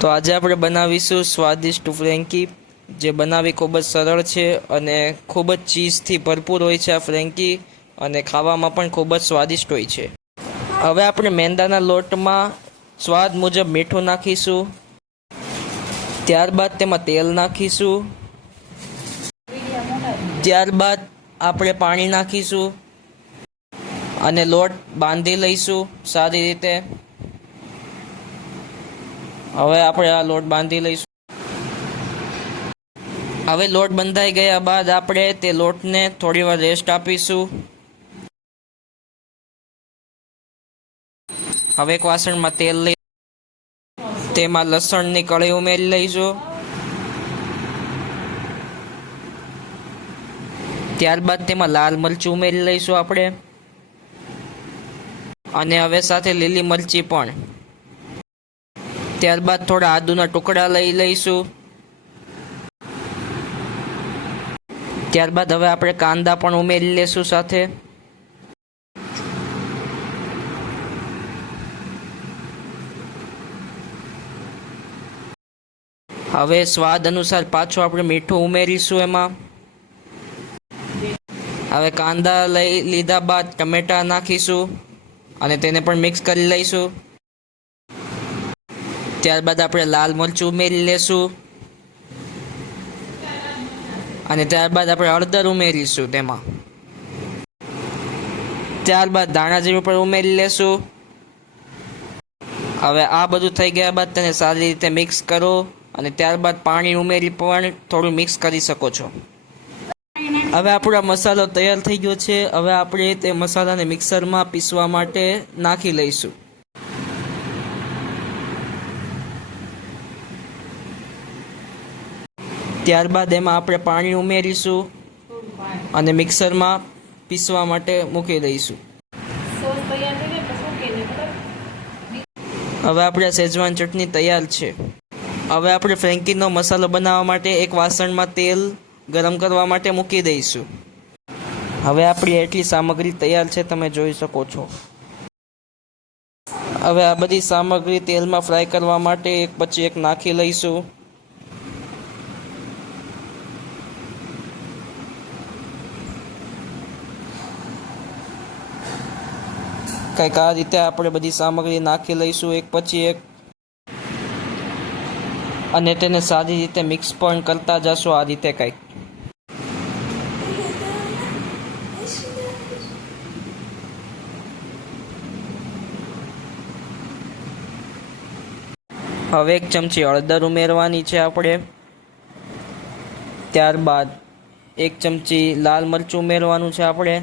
તો આજે આપણે બનાવીશું સ્વાદિષ્ટ ફ્રેન્કી, જે બનાવવી ખૂબ જ સરળ છે અને ખૂબ જ ચીઝથી ભરપૂર હોય છે આ ફ્રેન્કી, અને ખાવામાં પણ ખૂબ જ સ્વાદિષ્ટ હોય છે. હવે આપણે મેંદાના લોટમાં સ્વાદ મુજબ મીઠું નાખીશું, ત્યારબાદ તેમાં તેલ નાખીશું, ત્યારબાદ આપણે પાણી નાખીશું અને લોટ બાંધી લઈશું સારી રીતે. હવે આપણે આ લોટ બાંધી લઈશું. હવે લોટ બંધાઈ ગયા બાદ આપણે તે લોટને થોડી વાર રેસ્ટ આપીશું. હવે એક વાસણમાં તેલ લઈ તેમાં લસણની કળી ઉમેરી લઈશું. ત્યારબાદ તેમાં લાલ મરચું ઉમેરી લઈશું આપણે, અને હવે સાથે લીલી મરચી પણ. ત્યારબાદ થોડા આદુના ટુકડા લઈ લઈશું. ત્યારબાદ હવે આપણે કાંદા પણ ઉમેરી લઈશું સાથે. હવે સ્વાદ અનુસાર પાછું આપણે મીઠું ઉમેરીશું એમાં. હવે કાંદા લઈ લીધા બાદ ટમેટા નાખીશું અને તેને પણ મિક્સ કરી લઈશું. ત્યારબાદ આપણે લાલ મરચું ઉમેરી લેશું અને ત્યારબાદ આપણે હળદર ઉમેરીશું તેમાં. ત્યારબાદ ધાણા જીરું પણ ઉમેરી લેશું. હવે આ બધું થઈ ગયા બાદ તેને સારી રીતે મિક્સ કરો અને ત્યારબાદ પાણી ઉમેરી પણ થોડું મિક્સ કરી શકો છો. હવે આપણો મસાલો તૈયાર થઈ ગયો છે. હવે આપણે તે મસાલાને મિક્સરમાં પીસવા માટે નાખી લઈશું. ત્યારબાદ એમાં આપણે પાણી ઉમેરીશું અને મિક્સરમાં પીસવા માટે મૂકી દઈશું. હવે આપણે શેઝવાન ચટણી તૈયાર છે. હવે આપણે ફ્રેન્કીનો મસાલો બનાવવા માટે એક વાસણમાં તેલ ગરમ કરવા માટે મૂકી દઈશું. હવે આપણી એટલી સામગ્રી તૈયાર છે, તમે જોઈ શકો છો. હવે આ બધી સામગ્રી તેલમાં ફ્રાય કરવા માટે એક પછી એક નાખી લઈશું. કંઈક આ રીતે આપણે બધી સામગ્રી નાખી લઈશું એક પછી એક, અને તેને સારી રીતે મિક્સ પણ કરતા જશો આ રીતે કંઈક. હવે એક ચમચી હળદર ઉમેરવાની છે આપણે. ત્યારબાદ એક ચમચી લાલ મરચું ઉમેરવાનું છે આપણે,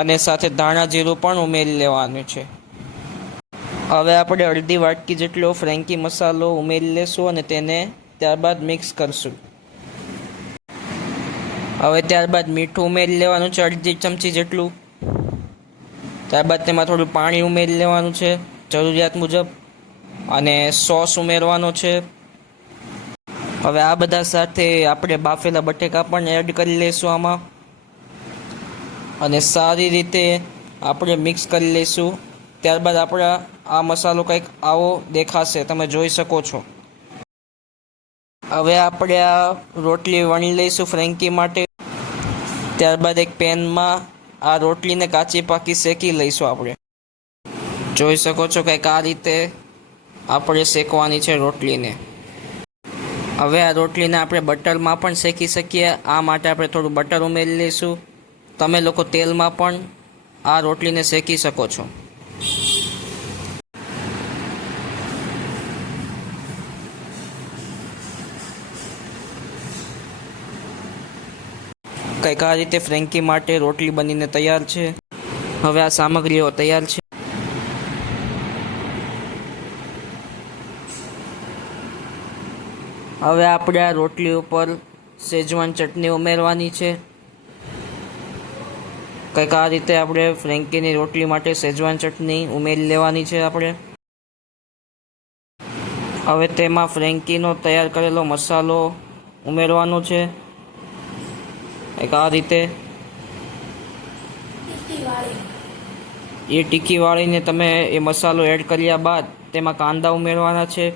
અને સાથે ધાણા જીરું પણ ઉમેરી લેવાનું છે. હવે આપણે અડધી વાટકી જેટલો ફ્રેન્કી મસાલો ઉમેરી લેશું અને તેને ત્યારબાદ મિક્સ કરશું. હવે ત્યારબાદ મીઠું ઉમેરી લેવાનું છે અડધી ચમચી જેટલું. ત્યારબાદ તેમાં થોડું પાણી ઉમેરી લેવાનું છે જરૂરિયાત મુજબ, અને સોસ ઉમેરવાનો છે. હવે આ બધા સાથે આપણે બાફેલા બટેકા પણ એડ કરી લઈશું આમાં, અને સારી રીતે આપણે મિક્સ કરી લઈશું. ત્યારબાદ આપણા આ મસાલો કંઈક આવો દેખાશે, તમે જોઈ શકો છો. હવે આપણે આ રોટલી વણી લઈશું ફ્રેન્કી માટે. ત્યારબાદ એક પેનમાં આ રોટલીને કાચી પાકી શેકી લઈશું આપણે. જોઈ શકો છો કંઈક આ રીતે આપણે શેકવાની છે રોટલીને. હવે આ રોટલીને આપણે બટરમાં પણ શેકી શકીએ. આ માટે આપણે થોડું બટર ઉમેરી લઈશું. તમે લોકો તેલમાં પણ આ રોટલીને શેકી શકો છો. કંઈક આ રીતે ફ્રેન્કી માટે રોટલી બનીને તૈયાર છે. હવે આ સામગ્રીઓ તૈયાર છે. હવે આપણે આ રોટલી ઉપર શેઝવાન ચટણી ઉમેરવાની છે. કંઈક આ રીતે આપણે ફ્રેન્કીની રોટલી માટે શેઝવાન ચટણી ઉમેરી લેવાની છે આપણે. હવે તેમાં ફ્રેન્કીનો તૈયાર કરેલો મસાલો ઉમેરવાનો છે કંઈક આ રીતે. એ ટીકી વાળીને તમે એ મસાલો એડ કર્યા બાદ તેમાં કાંદા ઉમેરવાના છે.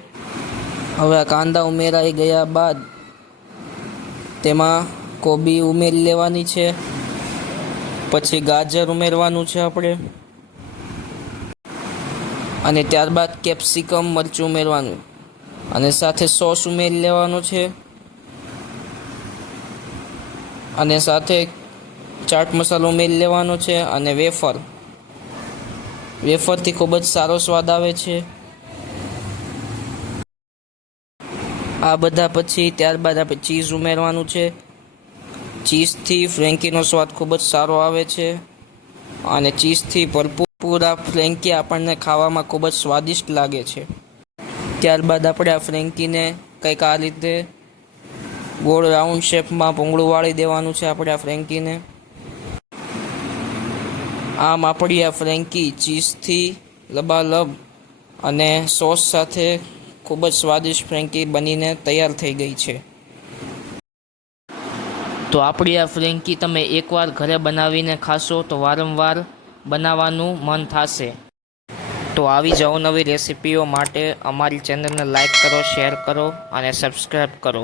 હવે આ કાંદા ઉમેરાઈ ગયા બાદ તેમાં કોબી ઉમેરી લેવાની છે. પછી ગાજર ઉમેરવાનું છે આપણે, અને ત્યારબાદ કેપ્સિકમ મરચું ઉમેરવાનું, અને સાથે સોસ ઉમેરી લેવાનો છે, અને સાથે ચાટ મસાલો ઉમેરી લેવાનો છે, અને વેફરથી ખૂબ જ સારો સ્વાદ આવે છે. આ બધા પછી ત્યારબાદ આપણે ચીઝ ઉમેરવાનું છે. ચીઝથી ફ્રેન્કીનો સ્વાદ ખૂબ જ સારો આવે છે, અને ચીઝથી ભરપૂર આ ફ્રેન્કી આપણને ખાવામાં ખૂબ જ સ્વાદિષ્ટ લાગે છે. ત્યારબાદ આપણે આ ફ્રેન્કીને કંઈક આ રીતે ગોળ રાઉન્ડ શેપમાં ભૂંગળું વાળી દેવાનું છે આપણે આ ફ્રેન્કીને. આમ આપણી આ ફ્રેન્કી ચીઝથી લબાલબ અને સોસ સાથે ખૂબ જ સ્વાદિષ્ટ ફ્રેન્કી બનીને તૈયાર થઈ ગઈ છે. તો આપણી આ ફ્રેન્કી તમે એકવાર ઘરે બનાવીને ખાશો તો વારંવાર બનાવવાનું મન થશે. તો આવી જ અવનવી રેસિપીઓ માટે અમારી ચેનલને લાઈક કરો, શેર કરો અને સબસ્ક્રાઈબ કરો.